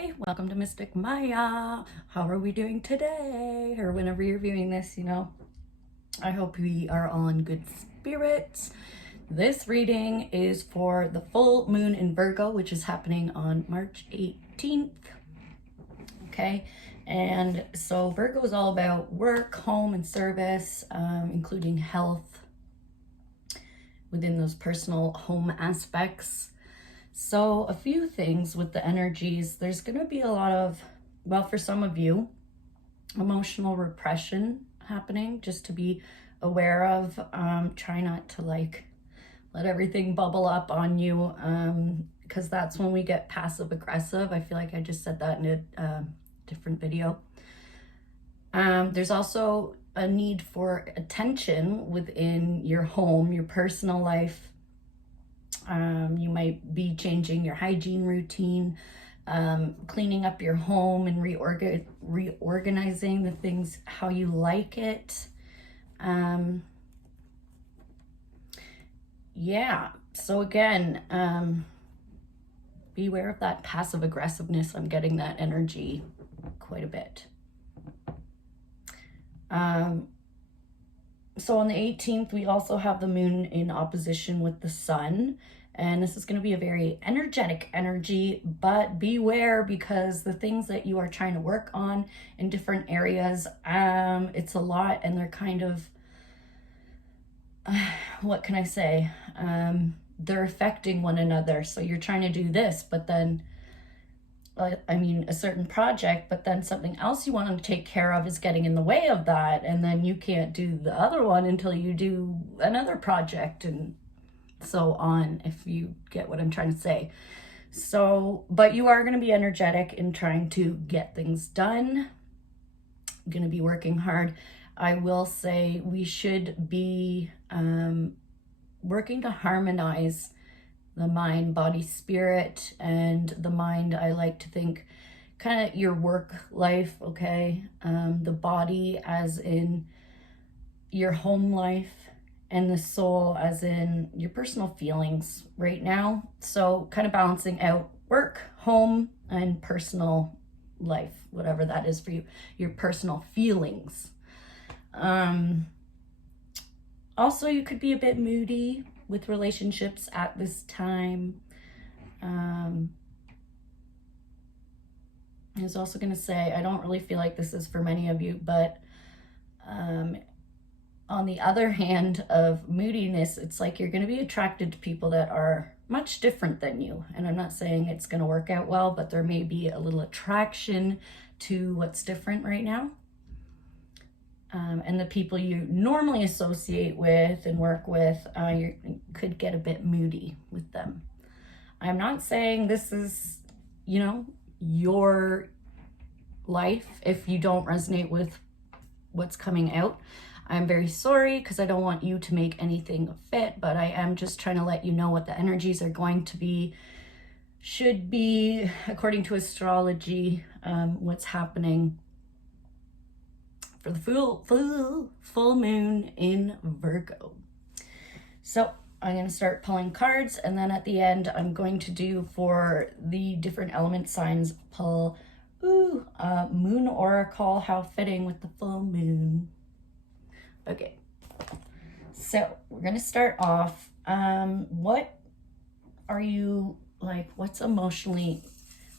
Hi, welcome to Mystic Maya. How are we doing today? Or whenever you're viewing this, I hope we are all in good spirits. This reading is for the full moon in Virgo, which is happening on March 18th. Okay, and so Virgo is all about work, home, and service, including health within those personal home aspects. So a few things with the energies. There's going to be a lot of, well, for some of you, emotional repression happening, just to be aware of. Try not to let everything bubble up on you, because that's when we get passive aggressive. I feel like I just said that in a different video. There's also a need for attention within your home, your personal life. You might be changing your hygiene routine, cleaning up your home and reorganizing the things how you like it. Yeah, so again, beware of that passive aggressiveness. I'm getting that energy quite a bit. So on the 18th, we also have the moon in opposition with the sun. And this is going to be a very energetic energy, but beware, because the things that you are trying to work on in different areas, it's a lot, and they're kind of, what can I say? They're affecting one another. So you're trying to do this, but then, a certain project, but then something else you want to take care of is getting in the way of that. And then you can't do the other one until you do another project, and so on, if you get what I'm trying to say. So, but you are going to be energetic in trying to get things done. I'm going to be working hard. I will say we should be working to harmonize the mind, body, spirit. And the mind, I like to think kind of your work life, okay? The body as in your home life, and the soul as in your personal feelings right now. So kind of balancing out work, home, and personal life, whatever that is for you, your personal feelings. Also, you could be a bit moody with relationships at this time. I was also going to say, I don't really feel like this is for many of you, but on the other hand of moodiness, it's like you're going to be attracted to people that are much different than you. And I'm not saying it's going to work out well, but there may be a little attraction to what's different right now. And the people you normally associate with and work with, you could get a bit moody with them. I'm not saying this is, your life if you don't resonate with what's coming out. I'm very sorry, because I don't want you to make anything fit, but I am just trying to let you know what the energies are going to be, should be, according to astrology, what's happening for the full moon in Virgo. So I'm going to start pulling cards, and then at the end, I'm going to do for the different element signs, pull, moon oracle, how fitting with the full moon. Okay, so we're going to start off. What are you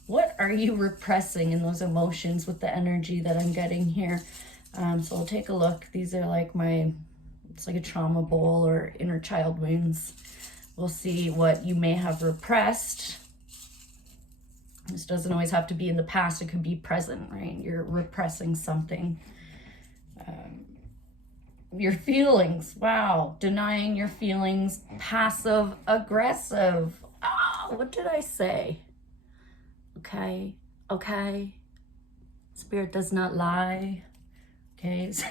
what are you repressing in those emotions with the energy that I'm getting here? So I'll take a look. These are it's like a trauma bowl or inner child wounds. We'll see what you may have repressed. This doesn't always have to be in the past. It could be present, right? You're repressing something. Your feelings, wow, denying your feelings, passive aggressive. What did I say? Okay, Spirit does not lie. Okay, so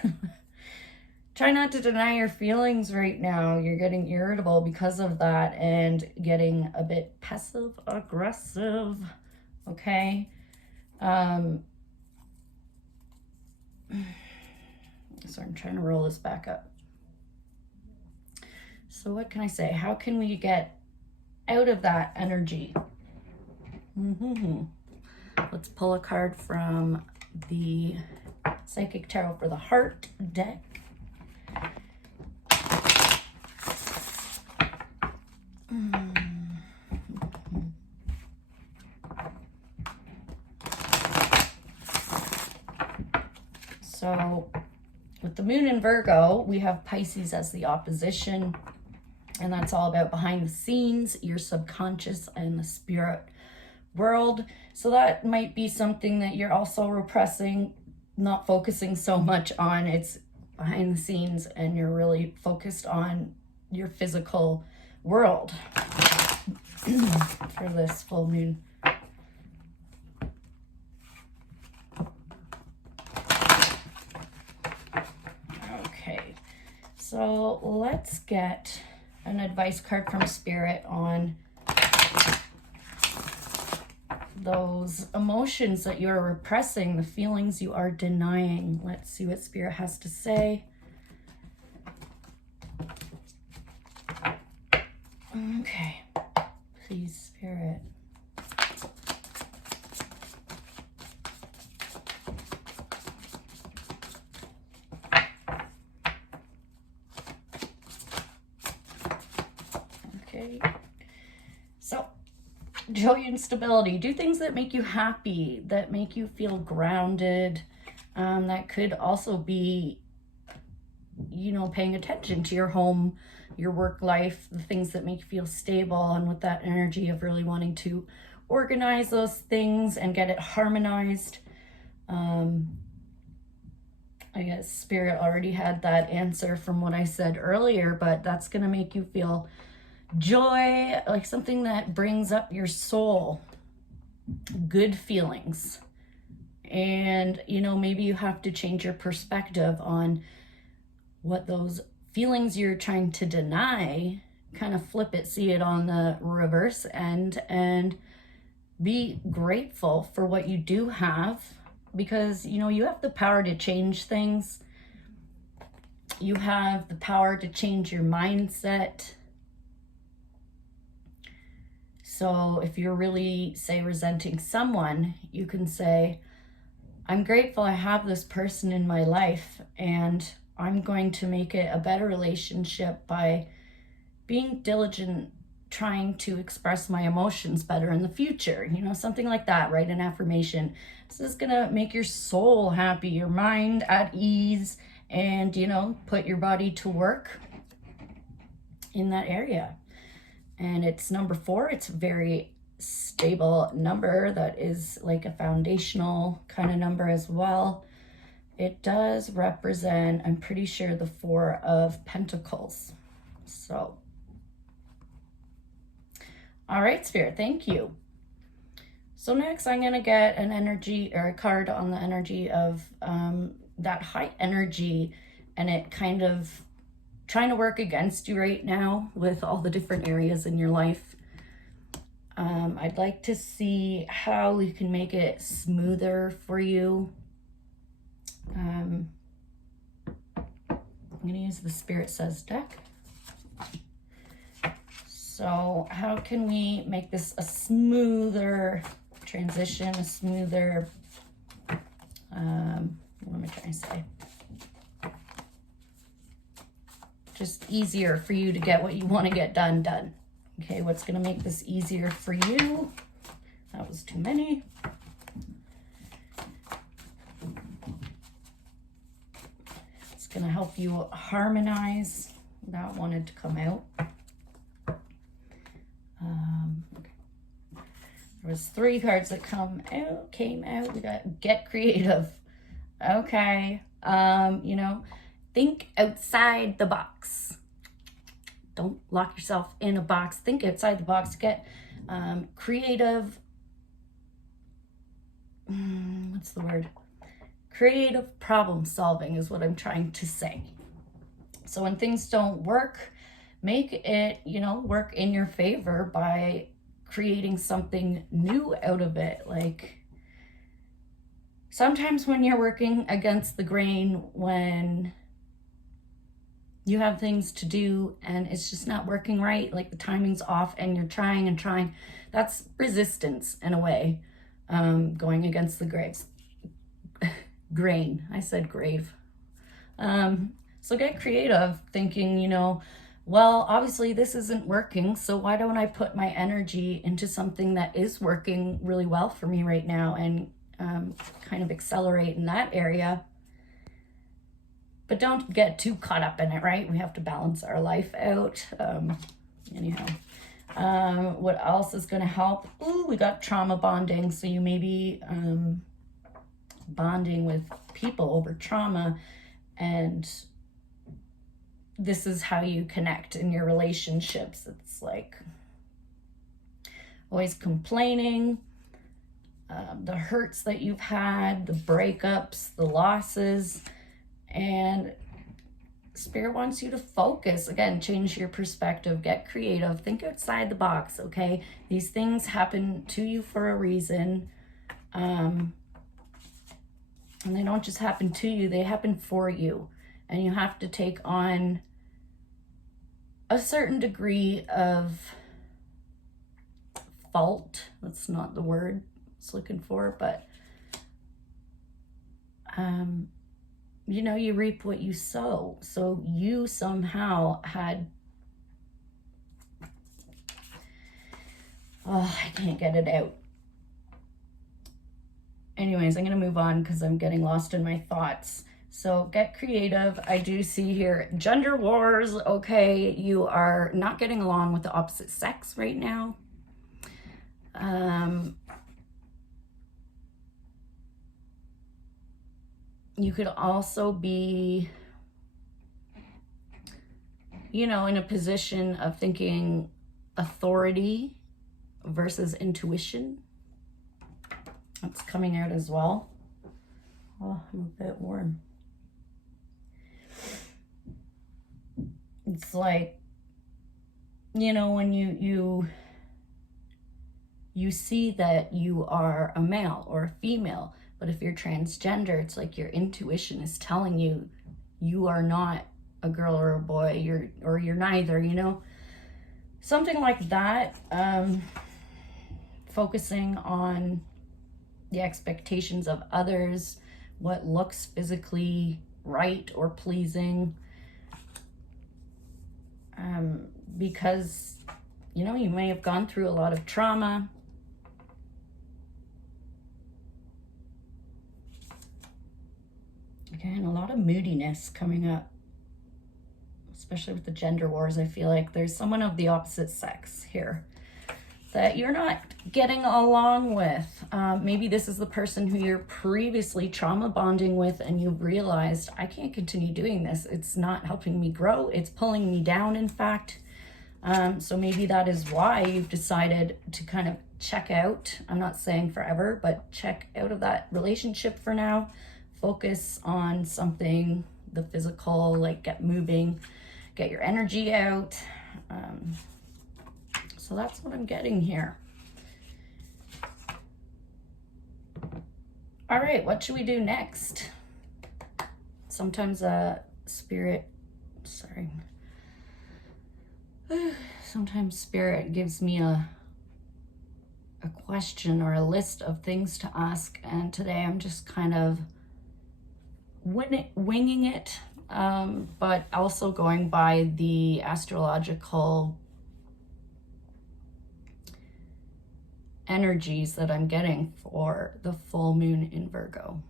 try not to deny your feelings right now. You're getting irritable because of that and getting a bit passive aggressive. Okay. So I'm trying to roll this back up. So what can I say? How can we get out of that energy? Let's pull a card from the Psychic Tarot for the Heart deck. So with the moon in Virgo, we have Pisces as the opposition, and that's all about behind the scenes, your subconscious and the spirit world. So that might be something that you're also repressing, not focusing so much on. It's behind the scenes and you're really focused on your physical world for this full moon. Okay, so let's get an advice card from Spirit on those emotions that you're repressing, the feelings you are denying. Let's see what Spirit has to say. Okay, please, Spirit. Okay, so joy and stability. Do things that make you happy, that make you feel grounded. That could also be, you know, paying attention to your home, your work life, the things that make you feel stable, and with that energy of really wanting to organize those things and get it harmonized. I guess Spirit already had that answer from what I said earlier, but that's going to make you feel joy, like something that brings up your soul, good feelings. And, you know, maybe you have to change your perspective on what those feelings you're trying to deny, kind of flip it, see it on the reverse end, and be grateful for what you do have, because, you know, you have the power to change things. You have the power to change your mindset. So if you're really, say, resenting someone, you can say, I'm grateful I have this person in my life, and I'm going to make it a better relationship by being diligent, trying to express my emotions better in the future. You know, something like that, right? An affirmation. This is going to make your soul happy, your mind at ease, and, you know, put your body to work in that area. And it's number 4. It's a very stable number that is like a foundational kind of number as well. It does represent, I'm pretty sure, the 4 of Pentacles. So, all right, Spirit, thank you. So next I'm going to get an energy or a card on the energy of that high energy, and it kind of trying to work against you right now with all the different areas in your life. I'd like to see how we can make it smoother for you. I'm going to use the Spirit Says deck. So how can we make this a smoother transition, a smoother, what am I trying to say? Just easier for you to get what you want to get done. Okay, what's going to make this easier for you? That was too many. It's going to help you harmonize. That wanted to come out. Okay. There was 3 cards that came out. We got Get Creative. Okay. You know, think outside the box. Don't lock yourself in a box. Think outside the box. Get creative. What's the word? Creative problem solving is what I'm trying to say. So when things don't work, make it, you know, work in your favor by creating something new out of it. Like, sometimes when you're working against the grain, when you have things to do and it's just not working right, like the timing's off and you're trying and trying, that's resistance in a way. going against the grain. I said grave. So get creative, thinking, you know, well, obviously this isn't working, so why don't I put my energy into something that is working really well for me right now, and kind of accelerate in that area. But don't get too caught up in it, right? We have to balance our life out. Anyhow, what else is going to help? Ooh, we got trauma bonding. So you may be bonding with people over trauma, and this is how you connect in your relationships. It's like always complaining, the hurts that you've had, the breakups, the losses, and Spirit wants you to focus. Again, change your perspective, get creative, think outside the box, okay? These things happen to you for a reason. And they don't just happen to you, they happen for you. And you have to take on a certain degree of fault. That's not the word I was looking for, but you know, you reap what you sow. So you somehow had, oh, I can't get it out. Anyways, I'm going to move on because I'm getting lost in my thoughts. So get creative. I do see here gender wars. Okay, you are not getting along with the opposite sex right now. You could also be, you know, in a position of thinking authority versus intuition. That's coming out as well. Oh, I'm a bit warm. It's like, you know, when you see that you are a male or a female, but if you're transgender, it's like your intuition is telling you you are not a girl or a boy, you're neither, you know, something like that. Focusing on the expectations of others, what looks physically right or pleasing, because, you know, you may have gone through a lot of trauma. Again, a lot of moodiness coming up, especially with the gender wars. I feel like there's someone of the opposite sex here that you're not getting along with. Maybe this is the person who you're previously trauma bonding with, and you've realized, I can't continue doing this. It's not helping me grow. It's pulling me down, in fact. So maybe that is why you've decided to kind of check out. I'm not saying forever, but check out of that relationship for now. Focus on something, the physical, like get moving, get your energy out. So that's what I'm getting here. All right, what should we do next? Sometimes spirit gives me a question or a list of things to ask, and today I'm just kind of winging it, but also going by the astrological energies that I'm getting for the full moon in Virgo.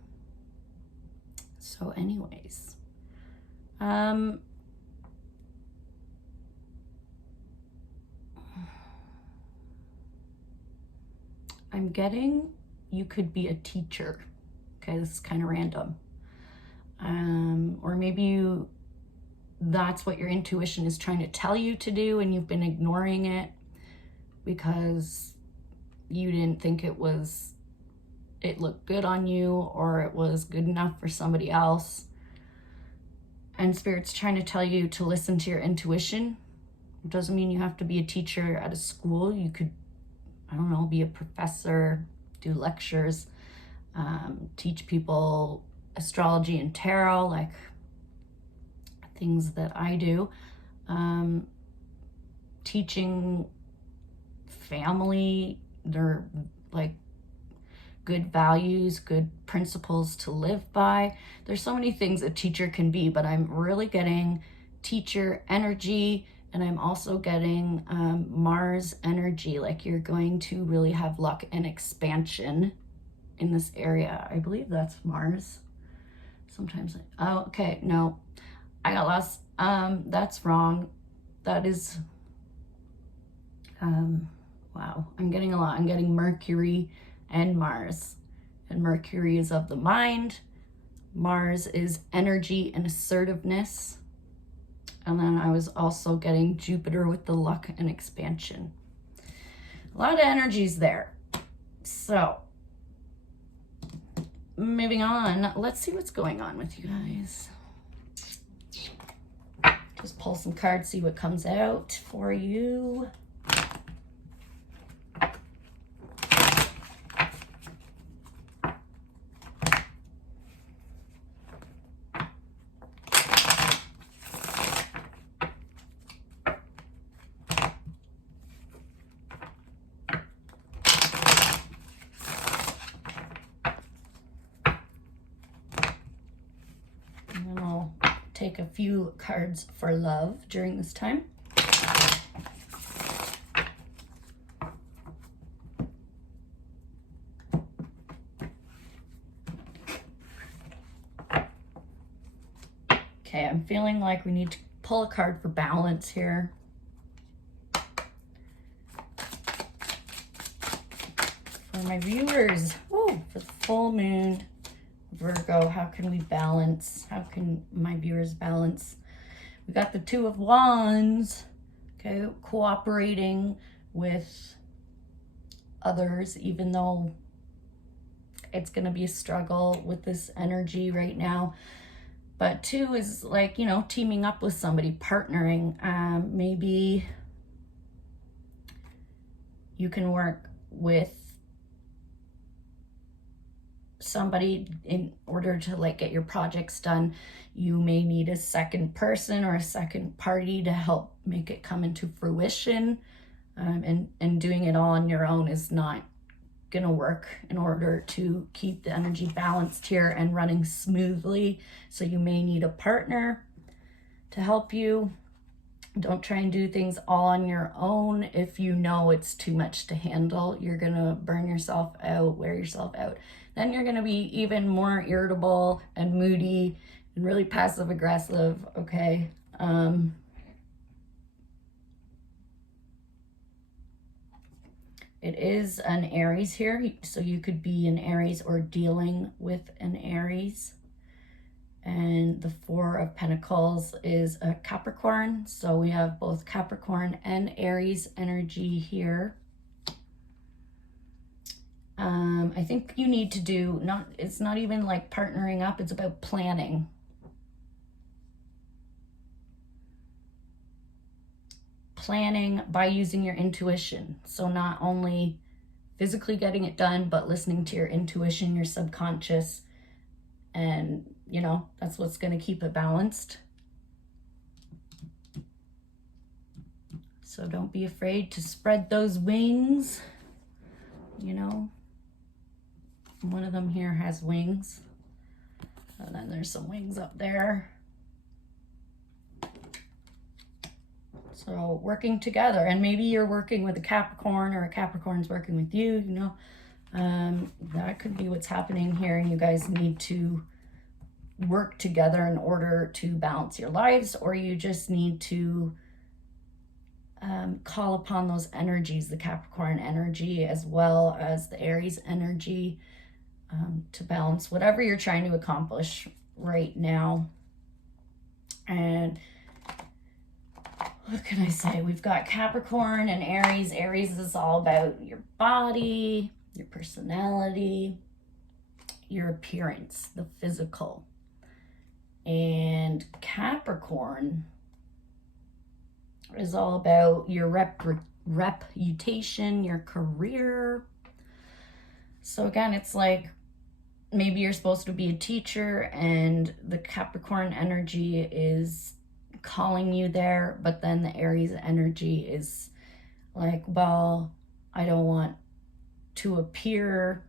So anyways, I'm getting, you could be a teacher. Okay, this is kind of random. Or maybe that's what your intuition is trying to tell you to do, and you've been ignoring it because you didn't think it looked good on you, or it was good enough for somebody else. And Spirit's trying to tell you to listen to your intuition. It doesn't mean you have to be a teacher at a school. You could, I don't know, be a professor, do lectures, teach people astrology and tarot, like things that I do. Teaching family, they're like good values, good principles to live by. There's so many things a teacher can be, but I'm really getting teacher energy, and I'm also getting Mars energy, like you're going to really have luck and expansion in this area. I believe that's Mars. Sometimes, oh, okay, no, I got lost. That's wrong. That is, wow, I'm getting a lot. I'm getting Mercury and Mars. And Mercury is of the mind. Mars is energy and assertiveness. And then I was also getting Jupiter with the luck and expansion. A lot of energies there. So, moving on, let's see what's going on with you guys. Just pull some cards, see what comes out for you. Take a few cards for love during this time. Okay, I'm feeling like we need to pull a card for balance here. For my viewers, ooh, for the full moon, Virgo, how can we balance? How can my viewers balance? We got the Two of Wands, okay, cooperating with others, even though it's going to be a struggle with this energy right now. But two is like, you know, teaming up with somebody, partnering. Maybe you can work with somebody in order to like get your projects done. You may need a second person or a second party to help make it come into fruition. And doing it all on your own is not gonna work in order to keep the energy balanced here and running smoothly. So you may need a partner to help you. Don't try and do things all on your own. If you know it's too much to handle, you're gonna burn yourself out, wear yourself out. Then you're gonna be even more irritable and moody and really passive aggressive, okay? It is an Aries here, so you could be an Aries or dealing with an Aries. And the Four of Pentacles is a Capricorn, so we have both Capricorn and Aries energy here. I think you need to do, it's not even like partnering up, it's about planning. Planning by using your intuition. So not only physically getting it done, but listening to your intuition, your subconscious, and you know, that's what's going to keep it balanced. So don't be afraid to spread those wings, you know. One of them here has wings. And then there's some wings up there. So working together, and maybe you're working with a Capricorn or a Capricorn's working with you, you know. That could be what's happening here, and you guys need to work together in order to balance your lives, or you just need to call upon those energies, the Capricorn energy as well as the Aries energy, to balance whatever you're trying to accomplish right now. And what can I say? We've got Capricorn and Aries. Aries is all about your body, your personality, your appearance, the physical. And Capricorn is all about your reputation, your career. So again, it's like maybe you're supposed to be a teacher and the Capricorn energy is calling you there, but then the Aries energy is like, well, I don't want to appear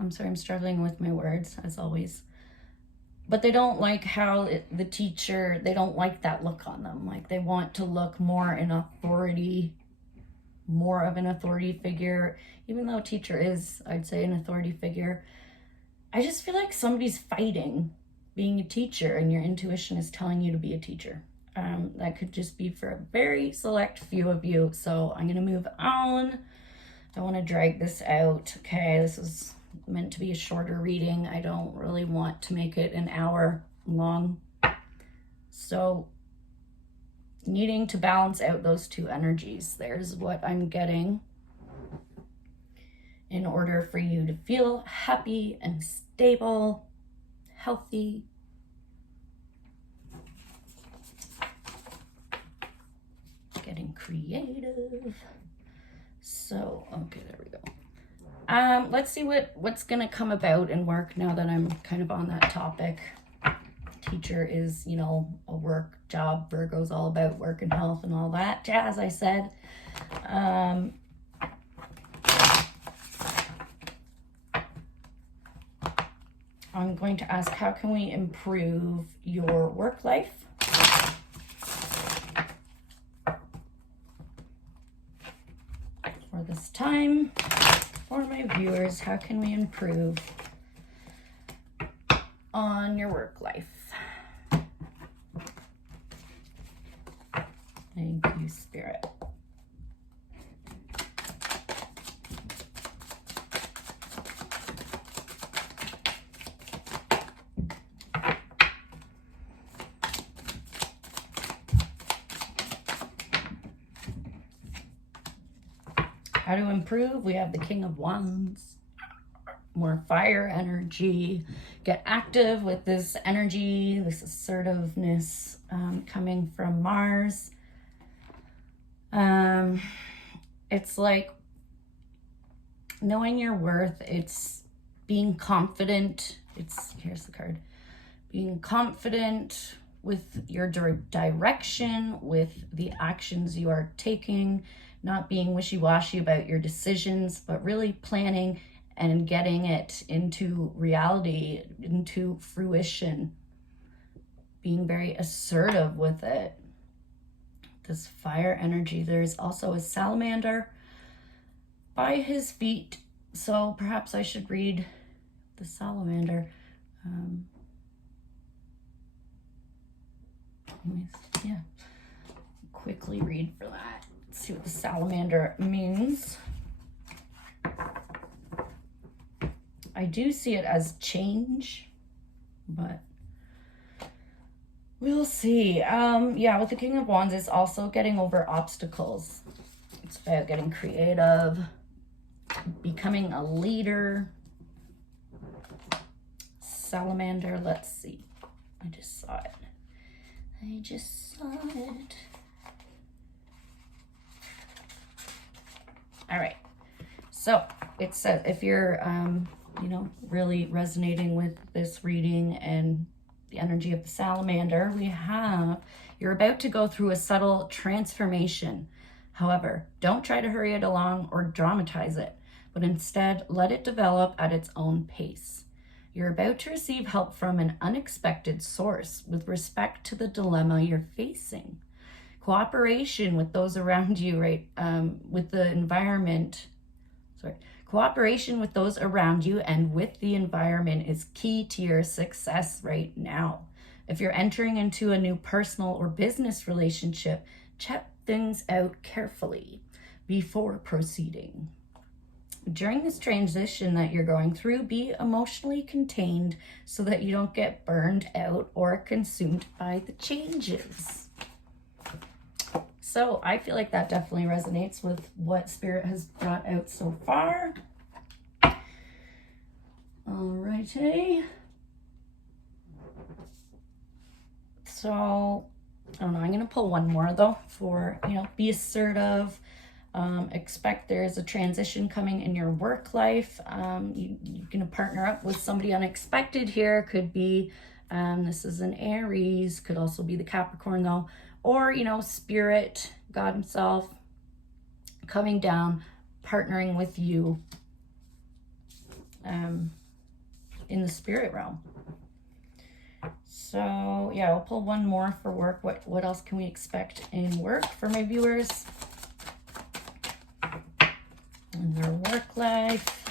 I'm sorry, I'm struggling with my words as always. But they don't like how the teacher, they don't like that look on them. Like they want to look more in authority, more of an authority figure. Even though teacher is, I'd say, an authority figure, I just feel like somebody's fighting being a teacher and your intuition is telling you to be a teacher. That could just be for a very select few of you. So I'm going to move on. I don't want to drag this out. Okay, this is meant to be a shorter reading. I don't really want to make it an hour long. So needing to balance out those two energies. There's what I'm getting in order for you to feel happy and stable, healthy. Getting creative. So, okay, there we go. Let's see what's gonna come about in work now that I'm kind of on that topic. Teacher is, you know, a work job. Virgo's all about work and health and all that jazz, I said. I'm going to ask, how can we improve your work life? For this time, for my viewers, how can we improve on your work life? Thank you, Spirit. How to improve? We have the King of Wands. More fire energy. Get active with this energy, this assertiveness coming from Mars. It's like knowing your worth. It's being confident. Here's the card. Being confident with your direction, with the actions you are taking, not being wishy-washy about your decisions, but really planning and getting it into reality, into fruition. Being very assertive with it. This fire energy. There's also a salamander by his feet. So perhaps I should read the salamander. Yeah, quickly read for that. Let's see what the salamander means. I do see it as change, but we'll see. Yeah, with the King of Wands, it's also getting over obstacles. It's about getting creative, becoming a leader. Salamander, let's see. I just saw it. All right. So it says if you're, you know, really resonating with this reading and the energy of the salamander, you're about to go through a subtle transformation. However, don't try to hurry it along or dramatize it, but instead let it develop at its own pace. You're about to receive help from an unexpected source with respect to the dilemma you're facing. Cooperation with those around you, with the environment. Cooperation with those around you and with the environment is key to your success right now. If you're entering into a new personal or business relationship, check things out carefully before proceeding. During this transition that you're going through, be emotionally contained so that you don't get burned out or consumed by the changes. So I feel like that definitely resonates with what Spirit has brought out so far. Alrighty. So, I don't know, I'm going to pull one more though for, be assertive. Expect there's a transition coming in your work life. You're going to partner up with somebody unexpected here. Could be, this is an Aries, could also be the Capricorn though. Or, Spirit, God himself, coming down, partnering with you. in the spirit realm. So yeah, I'll pull one more for work. What else can we expect in work for my viewers? In their work life.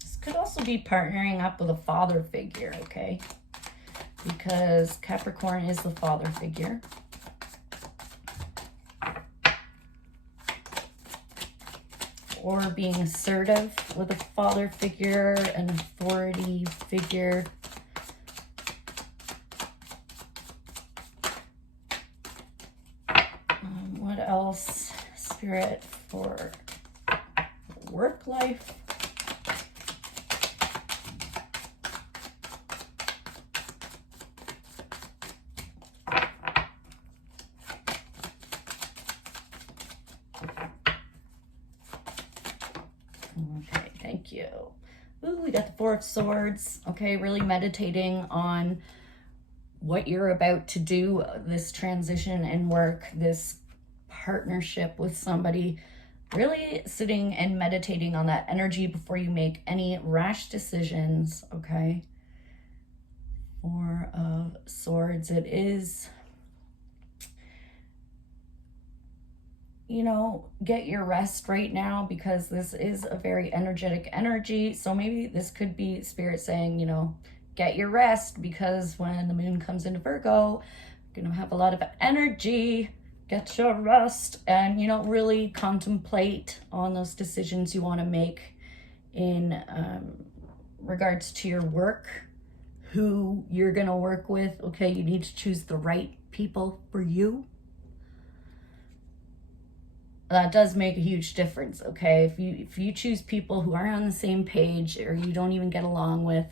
This could also be partnering up with a father figure, okay? Because Capricorn is the father figure. Or being assertive with a father figure, an authority figure. What else, Spirit, for work life? Okay, thank you. Ooh, we got the Four of Swords. Okay, really meditating on what you're about to do, this transition in work, this partnership with somebody. Really sitting and meditating on that energy before you make any rash decisions, okay? Four of Swords. It is, you know, get your rest right now, because this is a very energetic energy. So maybe this could be Spirit saying, you know, get your rest, because when the moon comes into Virgo, you're gonna have a lot of energy. Get your rest, and, you know, really contemplate on those decisions you want to make in regards to your work, who you're gonna work with. Okay, you need to choose the right people for you. That does make a huge difference, okay? If you choose people who aren't on the same page, or you don't even get along with,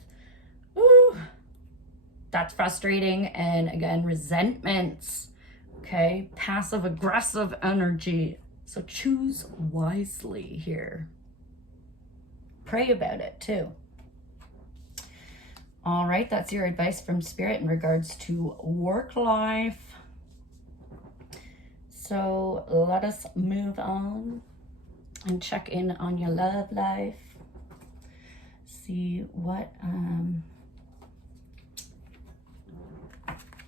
ooh, that's frustrating. And again, resentments, okay? Passive aggressive energy. So choose wisely here. Pray about it too. All right, that's your advice from Spirit in regards to work life. So let us move on and check in on your love life. See what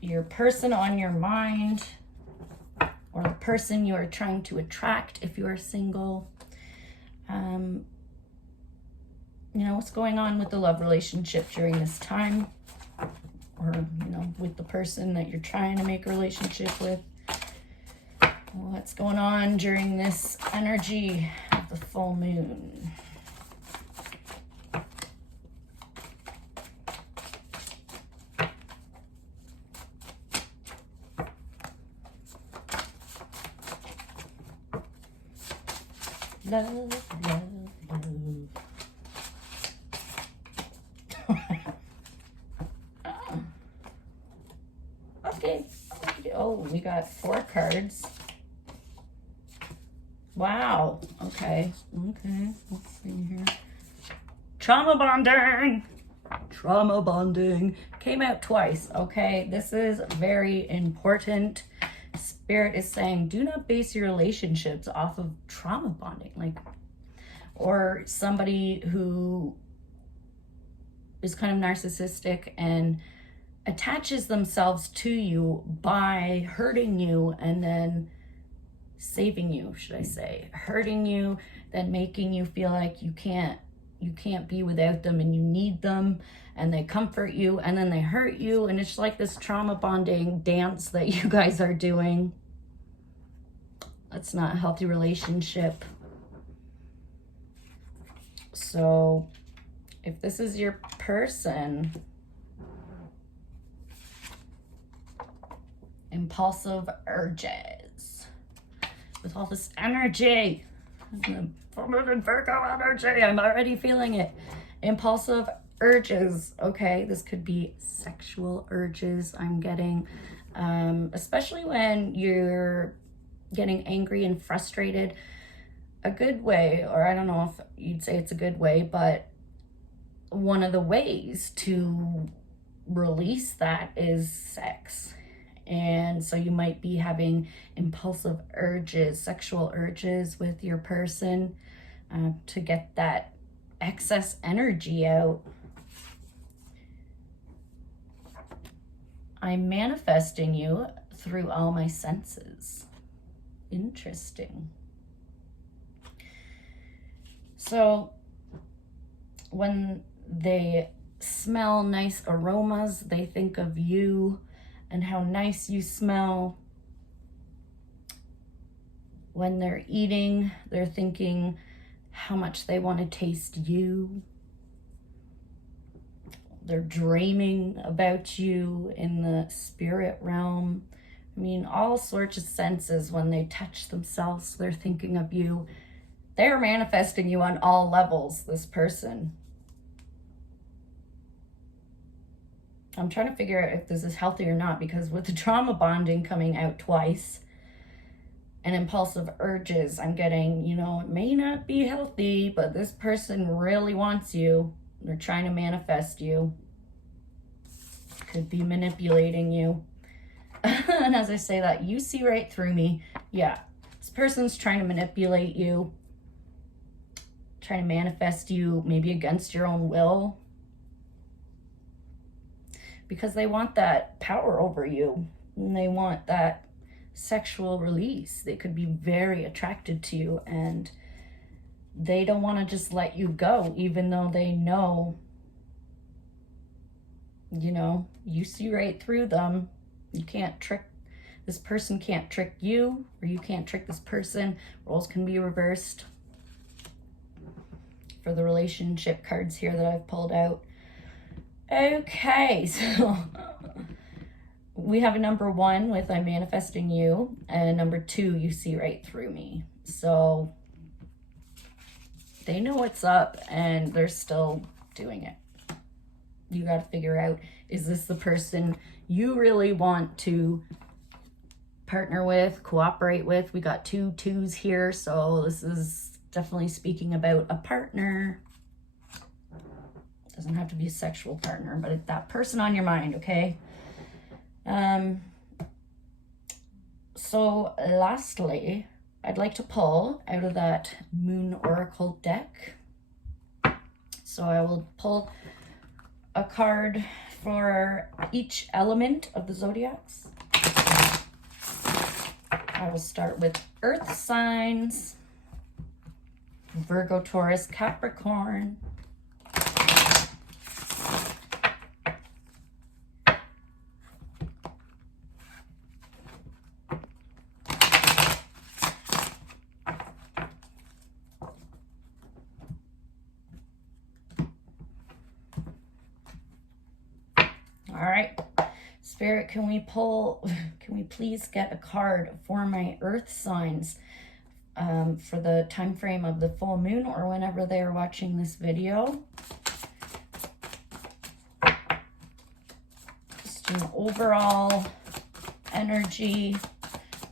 your person on your mind, or the person you are trying to attract if you are single. You know, what's going on with the love relationship during this time, or, you know, with the person that you're trying to make a relationship with. What's going on during this energy of the full moon? Love, love, love. Okay. Oh, we got 4 cards. Wow. Okay. Let's see here. Trauma bonding. Trauma bonding. Came out twice. Okay. This is very important. Spirit is saying, do not base your relationships off of trauma bonding. Like, or somebody who is kind of narcissistic and attaches themselves to you by hurting you and then saving you, should I say, hurting you, then making you feel like you can't be without them and you need them, and they comfort you and then they hurt you, and it's like this trauma bonding dance that you guys are doing. That's not a healthy relationship. So if this is your person, impulsive urges. With all this energy, Virgo energy, I'm already feeling it. Impulsive urges, okay? This could be sexual urges I'm getting, especially when you're getting angry and frustrated. A good way, or I don't know if you'd say it's a good way, but one of the ways to release that is sex. And so you might be having impulsive urges, sexual urges with your person to get that excess energy out. I'm manifesting you through all my senses. Interesting. So when they smell nice aromas, they think of you and how nice you smell. When they're eating, they're thinking how much they want to taste you. They're dreaming about you in the spirit realm. I mean, all sorts of senses. When they touch themselves, they're thinking of you. They're manifesting you on all levels, this person. I'm trying to figure out if this is healthy or not, because with the trauma bonding coming out twice and impulsive urges, I'm getting, you know, it may not be healthy, but this person really wants you. They're trying to manifest you. Could be manipulating you. And as I say that, you see right through me. Yeah, this person's trying to manipulate you, trying to manifest you, maybe against your own will, because they want that power over you, and they want that sexual release. They could be very attracted to you, and they don't want to just let you go, even though they know, you know, you see right through them. You can't trick, this person can't trick you, or you can't trick this person. Roles can be reversed for the relationship cards here that I've pulled out. Okay, so we have a number 1 with I'm manifesting you, and number 2, you see right through me. So they know what's up, and they're still doing it. You got to figure out, is this the person you really want to partner with, cooperate with? We got 2 2s here, so this is definitely speaking about a partner. Doesn't have to be a sexual partner, but it's that person on your mind, okay? So lastly, I'd like to pull out of that Moon Oracle deck. So I will pull a card for each element of the zodiacs. I will start with Earth signs: Virgo, Taurus, Capricorn. All right, Spirit, can we please get a card for my Earth signs for the time frame of the full moon, or whenever they are watching this video? Just an overall energy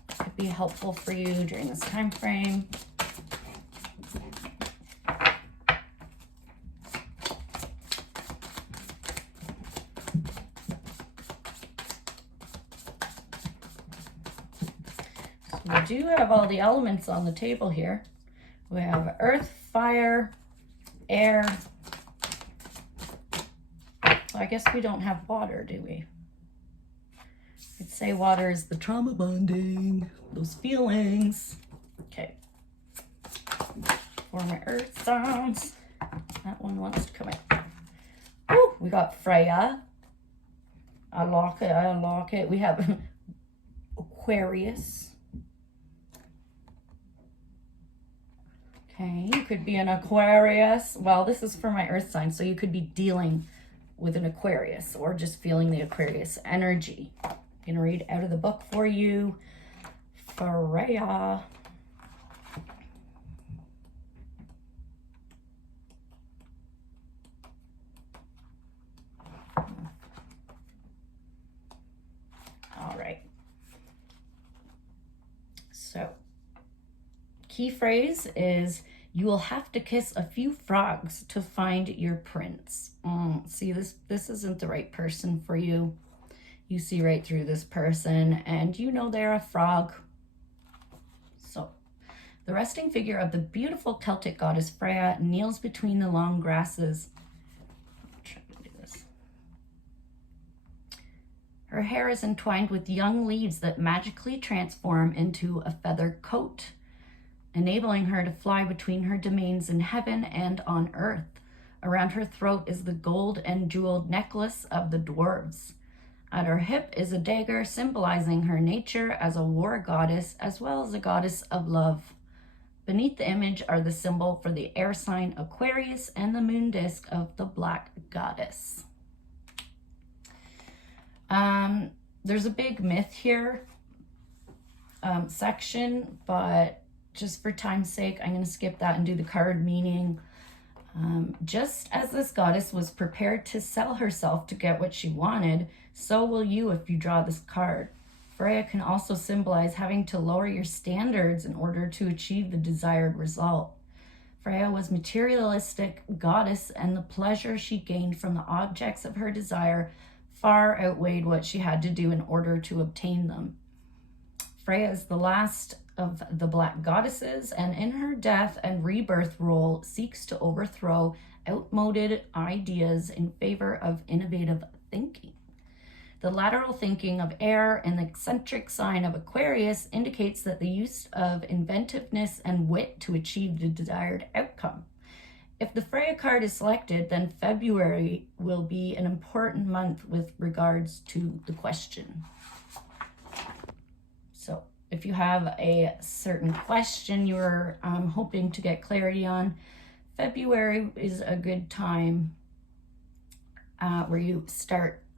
that could be helpful for you during this time frame. We do have all the elements on the table here. We have earth, fire, air. I guess we don't have water, do we? I'd say water is the trauma bonding, those feelings. Okay. For my earth sounds, that one wants to come in. Oh, we got Freya. I like it, I like it. We have Aquarius. Okay, you could be an Aquarius. Well, this is for my earth sign, so you could be dealing with an Aquarius or just feeling the Aquarius energy. I'm going to read out of the book for you. Freya. All right. So, key phrase is, You will have to kiss a few frogs to find your prince. See, this isn't the right person for you. You see right through this person, and you know they're a frog. So, the resting figure of the beautiful Celtic goddess Freya kneels between the long grasses. I'm trying to do this. Her hair is entwined with young leaves that magically transform into a feather coat, enabling her to fly between her domains in heaven and on earth. Around her throat is the gold and jeweled necklace of the dwarves. At her hip is a dagger symbolizing her nature as a war goddess as well as a goddess of love. Beneath the image are the symbol for the air sign Aquarius and the moon disk of the black goddess. There's a big myth here section, but just for time's sake, I'm going to skip that and do the card meaning. Just as this goddess was prepared to sell herself to get what she wanted, so will you if you draw this card. Freya can also symbolize having to lower your standards in order to achieve the desired result. Freya was a materialistic goddess, and the pleasure she gained from the objects of her desire far outweighed what she had to do in order to obtain them. Freya is the last of the black goddesses, and in her death and rebirth role seeks to overthrow outmoded ideas in favor of innovative thinking. The lateral thinking of air and the eccentric sign of Aquarius indicates that the use of inventiveness and wit to achieve the desired outcome. If the Freya card is selected, then February will be an important month with regards to the question. So if you have a certain question you're hoping to get clarity on, February is a good time where you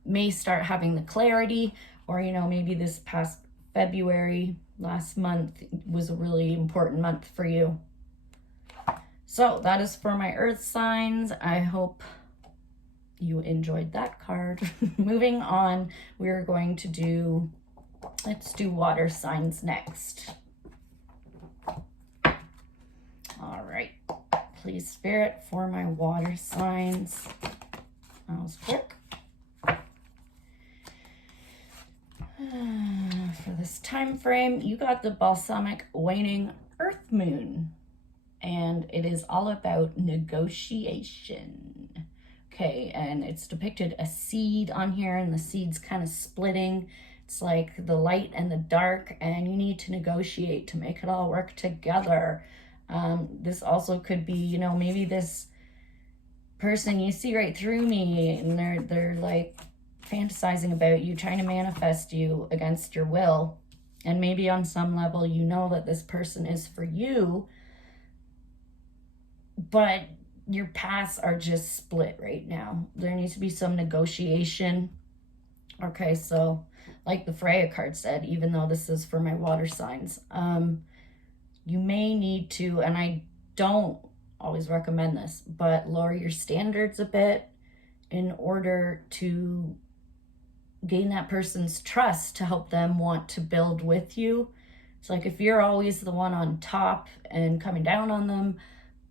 may start having the clarity, or maybe this past February, last month, was a really important month for you. So that is for my earth signs. I hope you enjoyed that card. Moving on, we're going to let's do water signs next. All right, please Spirit for my water signs. That was quick. For this time frame, you got the balsamic waning earth moon, and it is all about negotiation. Okay, and it's depicted a seed on here, and the seed's kind of splitting. It's like the light and the dark, and you need to negotiate to make it all work together. This also could be, maybe this person, you see right through me, and they're like fantasizing about you, trying to manifest you against your will. And maybe on some level, you know that this person is for you, but your paths are just split right now. There needs to be some negotiation. Okay, so like the Freya card said, even though this is for my water signs, you may need to, and I don't always recommend this, but lower your standards a bit in order to gain that person's trust to help them want to build with you. It's like if you're always the one on top and coming down on them,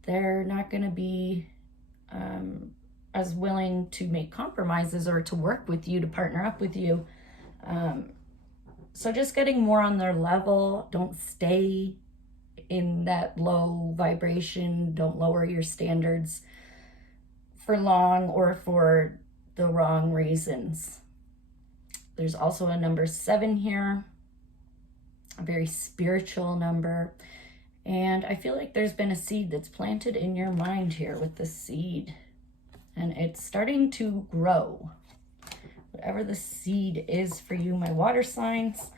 they're not going to be as willing to make compromises or to work with you, to partner up with you. So just getting more on their level. Don't stay in that low vibration. Don't lower your standards for long or for the wrong reasons. There's also a number 7 here, a very spiritual number. And I feel like there's been a seed that's planted in your mind here with the seed. And it's starting to grow. Whatever the seed is for you, my water signs.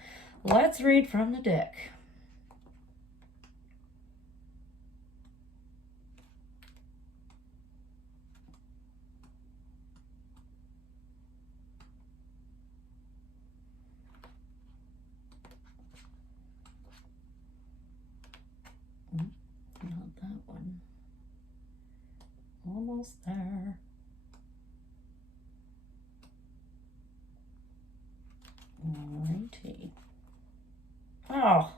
Let's read from the deck. Not that one. Almost there. Alrighty. Oh.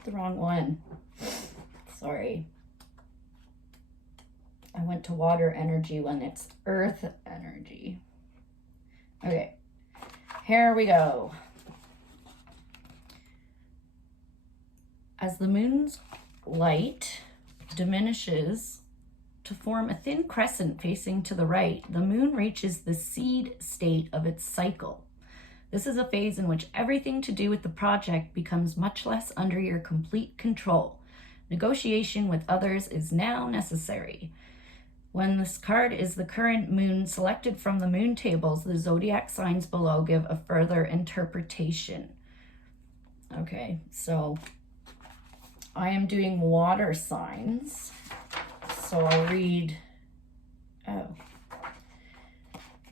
picked the wrong one. Sorry. I went to water energy when it's earth energy. Okay, here we go. As the moon's light diminishes to form a thin crescent facing to the right, the moon reaches the seed state of its cycle. This is a phase in which everything to do with the project becomes much less under your complete control. Negotiation with others is now necessary. When this card is the current moon selected from the moon tables, the zodiac signs below give a further interpretation. Okay, so I am doing water signs. So I'll read, oh,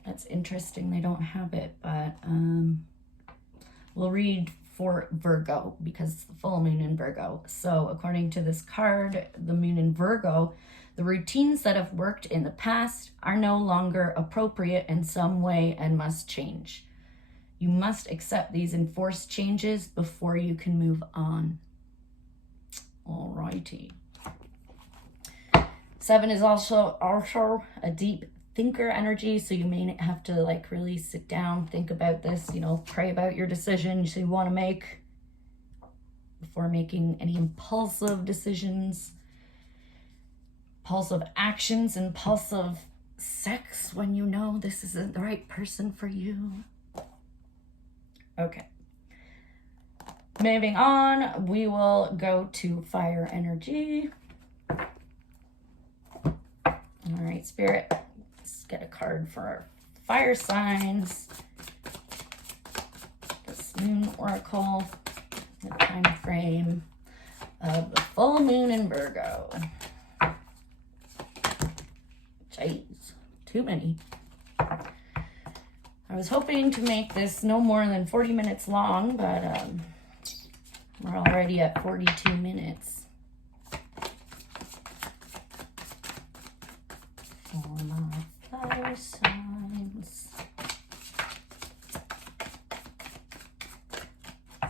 that's interesting. They don't have it, but we'll read for Virgo because it's the full moon in Virgo. So according to this card, the moon in Virgo, the routines that have worked in the past are no longer appropriate in some way and must change. You must accept these enforced changes before you can move on. Alrighty. 7 is also a deep thinker energy, so you may have to like really sit down, think about this, you know, pray about your decisions you want to make before making any impulsive decisions. Impulsive actions, impulsive sex when you know this isn't the right person for you. Okay. Moving on, we will go to fire energy. All right, Spirit, let's get a card for our fire signs. This moon oracle, the time frame of the full moon in Virgo. Jeez, too many. I was hoping to make this no more than 40 minutes long, but we're already at 42 minutes. For my fire signs. I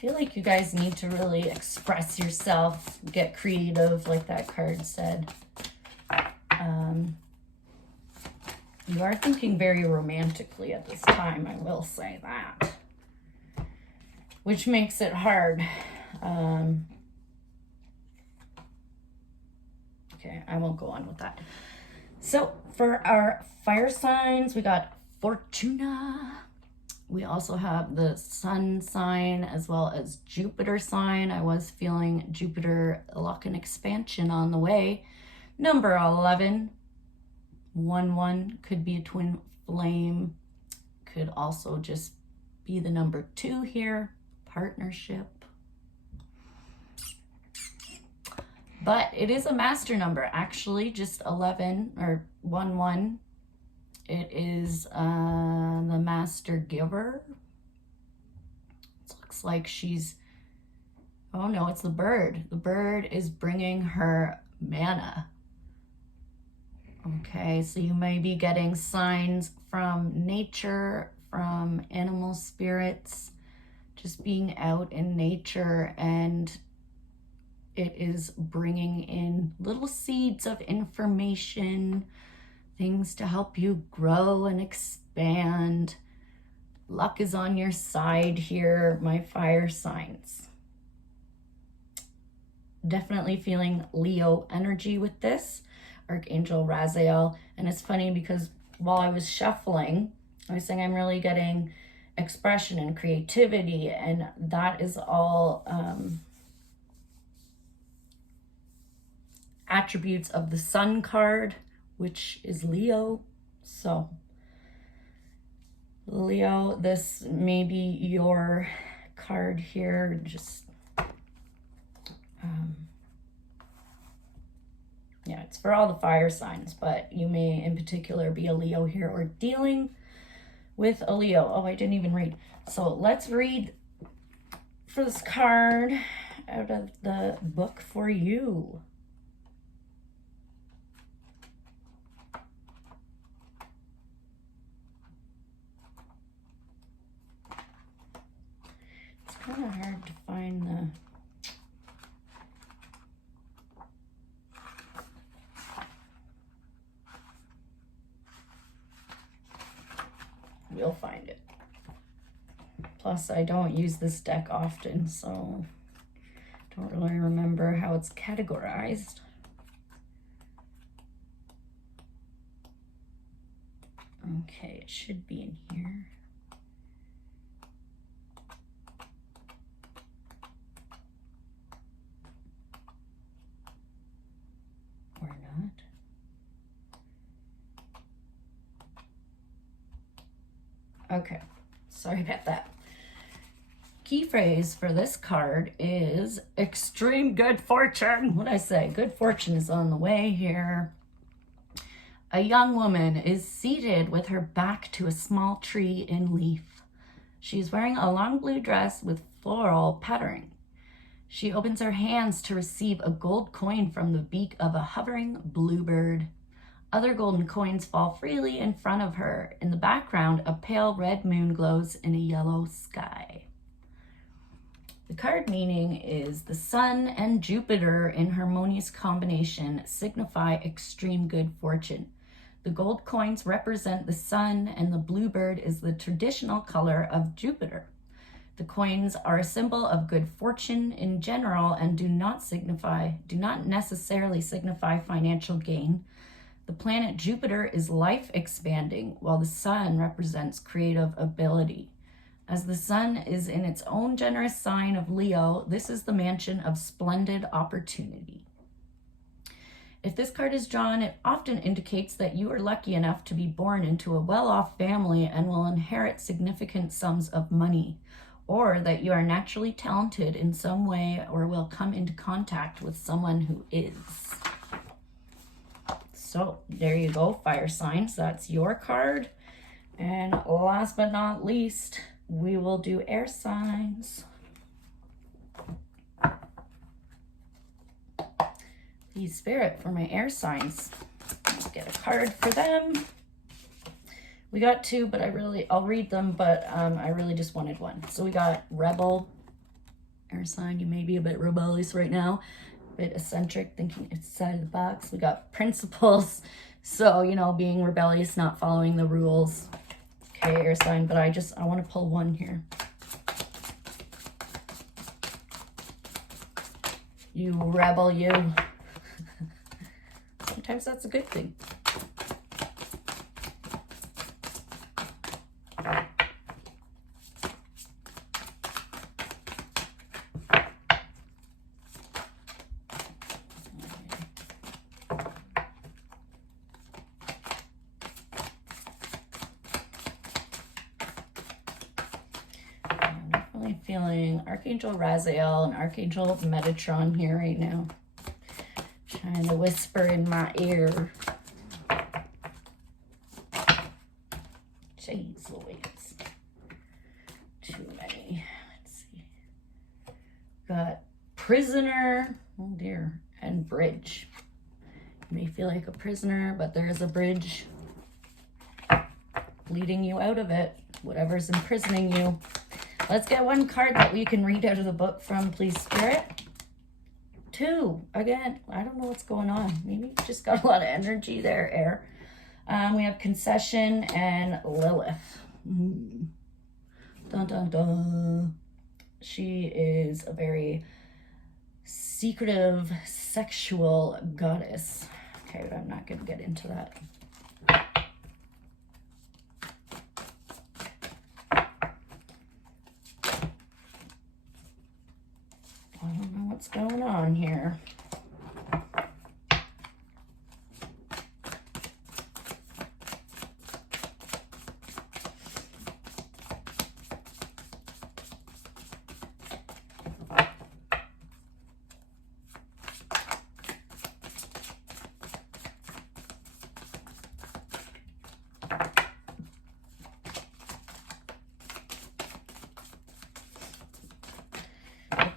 feel like you guys need to really express yourself, get creative, like that card said. You are thinking very romantically at this time, I will say that, which makes it hard. Okay, I won't go on with that. So for our fire signs, we got Fortuna. We also have the Sun sign as well as Jupiter sign. I was feeling Jupiter luck and expansion on the way. Number 11, 1-1 could be a twin flame. Could also just be the number 2 here, partnership. But it is a master number, actually, just 11 or 1-1. It is the master giver. It looks like she's, oh no, it's the bird. The bird is bringing her manna. Okay, so you may be getting signs from nature, from animal spirits, just being out in nature, and it is bringing in little seeds of information, things to help you grow and expand. Luck is on your side here, my fire signs. Definitely feeling Leo energy with this. Archangel Raziel. And it's funny because while I was shuffling, I was saying I'm really getting expression and creativity, and that is all attributes of the Sun card, which is Leo. So Leo, this may be your card here. Just yeah, it's for all the fire signs, but you may in particular be a Leo here or dealing with a Leo. Oh, I didn't even read. So let's read for this card out of the book for you. kind of hard to find the... We'll find it. Plus, I don't use this deck often, so don't really remember how it's categorized. Okay, it should be in here. Or not. Okay, sorry about that. Key phrase for this card is extreme good fortune. What'd I say? Good fortune is on the way here. A young woman is seated with her back to a small tree in leaf. She's wearing a long blue dress with floral patterning. She opens her hands to receive a gold coin from the beak of a hovering bluebird. Other golden coins fall freely in front of her. In the background, a pale red moon glows in a yellow sky. The card meaning is the sun and Jupiter in harmonious combination signify extreme good fortune. The gold coins represent the sun and the bluebird is the traditional color of Jupiter. The coins are a symbol of good fortune in general and do not necessarily signify financial gain. The planet Jupiter is life expanding, while the sun represents creative ability. As the sun is in its own generous sign of Leo, this is the mansion of splendid opportunity. If this card is drawn, it often indicates that you are lucky enough to be born into a well-off family and will inherit significant sums of money, or that you are naturally talented in some way or will come into contact with someone who is. So there you go, fire signs. That's your card. And last but not least, we will do air signs. Please, Spirit, for my air signs. I'll get a card for them. We got two, but I'll read them, but I really just wanted one. So we got Rebel, air sign. You may be a bit rebellious right now, a bit eccentric, thinking outside of the box. We got Principles. So, you know, being rebellious, not following the rules. Okay, air sign, but I want to pull one here. You rebel, you. Sometimes that's a good thing. Feeling Archangel Raziel and Archangel Metatron here right now. Trying to whisper in my ear. Jeez Louise. Too many. Let's see. Got Prisoner. Oh dear. And Bridge. You may feel like a prisoner, but there is a bridge leading you out of it. Whatever's imprisoning you. Let's get one card that we can read out of the book from, please, Spirit. Two. Again, I don't know what's going on. Maybe just got a lot of energy there, air. We have Concession and Lilith. Dun, dun, dun. She is a very secretive, sexual goddess. Okay, but I'm not going to get into that. I don't know what's going on here.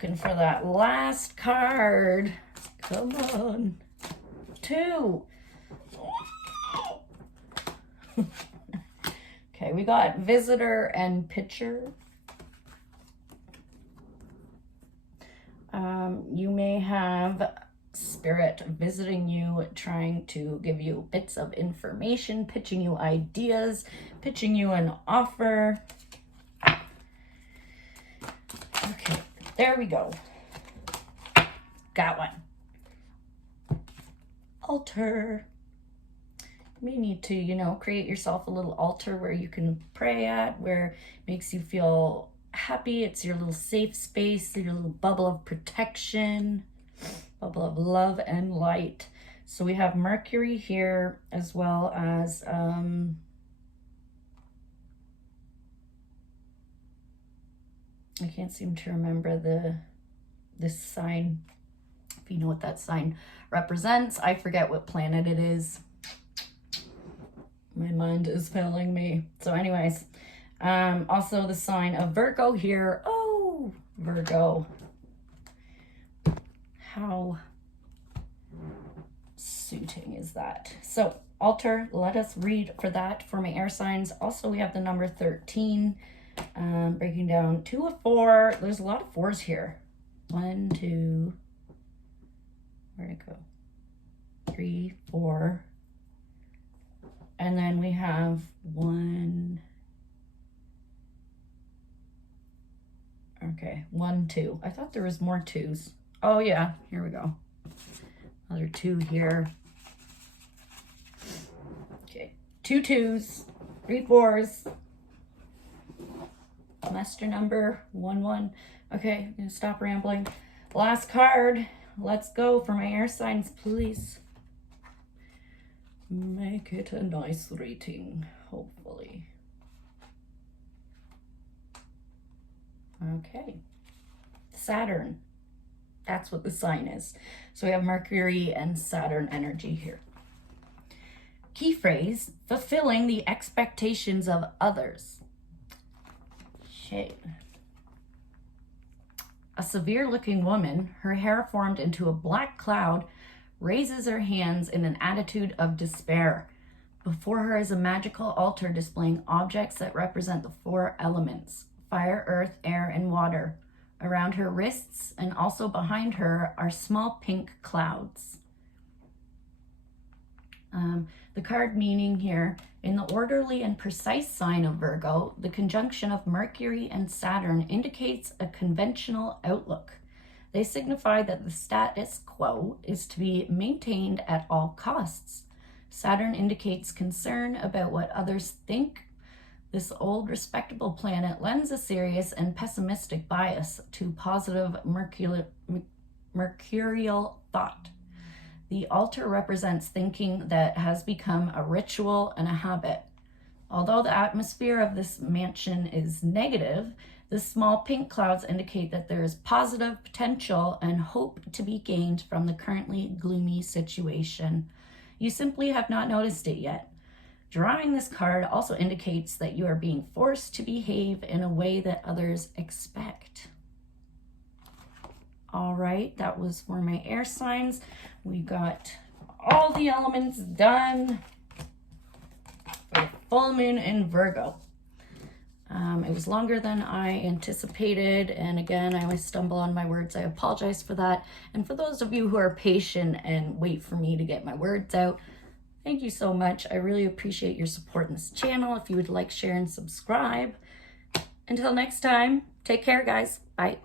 Looking for that last card. Come on. Two. Okay, we got Visitor and Pitcher. You may have spirit visiting you, trying to give you bits of information, pitching you ideas, pitching you an offer. Okay, there we go. Got one. Altar. You may need to, you know, create yourself a little altar where you can pray at, where it makes you feel happy. It's your little safe space, your little bubble of protection, bubble of love and light. So we have Mercury here, as well as I can't seem to remember this sign. If you know what that sign represents, I forget what planet it is. My mind is failing me. So anyways, also the sign of Virgo here. Oh, Virgo. How suiting is that? So altar, let us read for that for my air signs. Also, we have the number 13, breaking down 2 of 4. There's a lot of 4s here. 1, 2, where'd it go? 3, 4. And then we have 1, okay, 1, 2. I thought there was more 2s. Oh yeah, here we go. Another 2 here. Okay, 2 2s, 3 4s. Master number 1 1. Okay, I'm gonna stop rambling. Last card. Let's go for my air signs, please. Make it a nice rating, hopefully. Okay. Saturn. That's what the sign is. So we have Mercury and Saturn energy here. Key phrase, fulfilling the expectations of others. Shit. A severe-looking woman, her hair formed into a black cloud, raises her hands in an attitude of despair. Before her is a magical altar displaying objects that represent the 4 elements: fire, earth, air, and water. Around her wrists and also behind her are small pink clouds. The card meaning here, in the orderly and precise sign of Virgo, the conjunction of Mercury and Saturn indicates a conventional outlook. They signify that the status quo is to be maintained at all costs. Saturn indicates concern about what others think. This old, respectable planet lends a serious and pessimistic bias to positive mercurial thought. The altar represents thinking that has become a ritual and a habit. Although the atmosphere of this mansion is negative, the small pink clouds indicate that there is positive potential and hope to be gained from the currently gloomy situation. You simply have not noticed it yet. Drawing this card also indicates that you are being forced to behave in a way that others expect. All right, that was for my air signs. We got all the elements done for full moon in Virgo. It was longer than I anticipated, and again, I always stumble on my words. I apologize for that. And for those of you who are patient and wait for me to get my words out, thank you so much. I really appreciate your support in this channel. If you would like, share, and subscribe. Until next time, take care, guys. Bye.